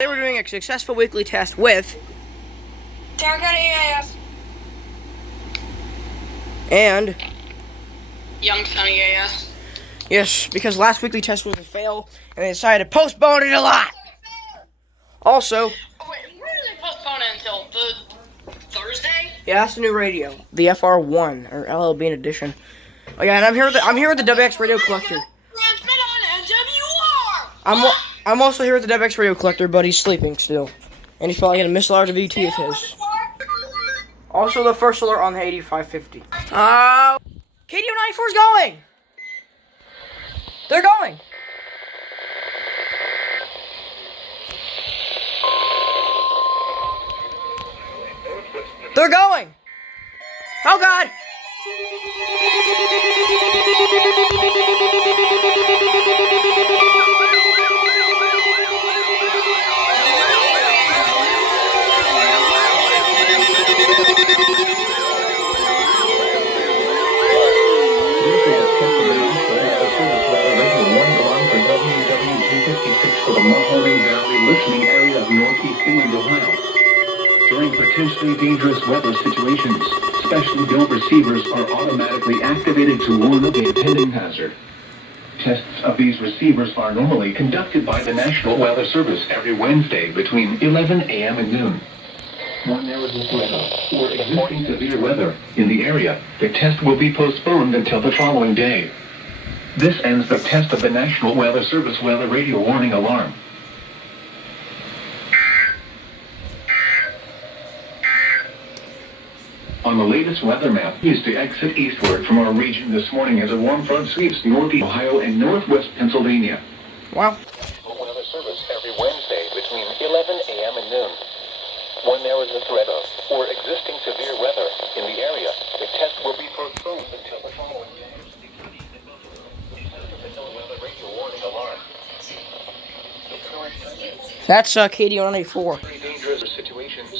Today we're doing a successful weekly test with Tarrant County EAS and Youngstown EAS. yes, because last weekly test was a fail and they decided to postpone it a lot. Also, Wait, where did they postpone it until the Thursday? yeah, that's the new radio, the FR1 or LLB edition. Oh yeah, and I'm here with the WX radio collector. Transmit on NWR. I'm also here with the WX radio collector, but he's sleeping still, and he's probably gonna miss a lot of WT of his. Also, the first alert on the 8550. KDO94's going. They're going. They're going. Oh God. For the Mahoning Valley listening area of northeast England, Ohio. During potentially dangerous weather situations, specially built receivers are automatically activated to warn of the impending hazard. Tests of these receivers are normally conducted by the National Weather Service every Wednesday between 11 a.m. and noon. When there is a threat of or existing severe weather in the area, the test will be postponed until the following day. This ends the test of the National Weather Service weather radio warning alarm. On the latest weather map, is to exit eastward from our region this morning as a warm front sweeps northeast Ohio and northwest Pennsylvania. Wow. National Weather Service every Wednesday between 11 a.m. and noon. When there is a threat of or existing severe weather in the area, the test will be postponed until the following day. That's KDO94. Dangerous situations.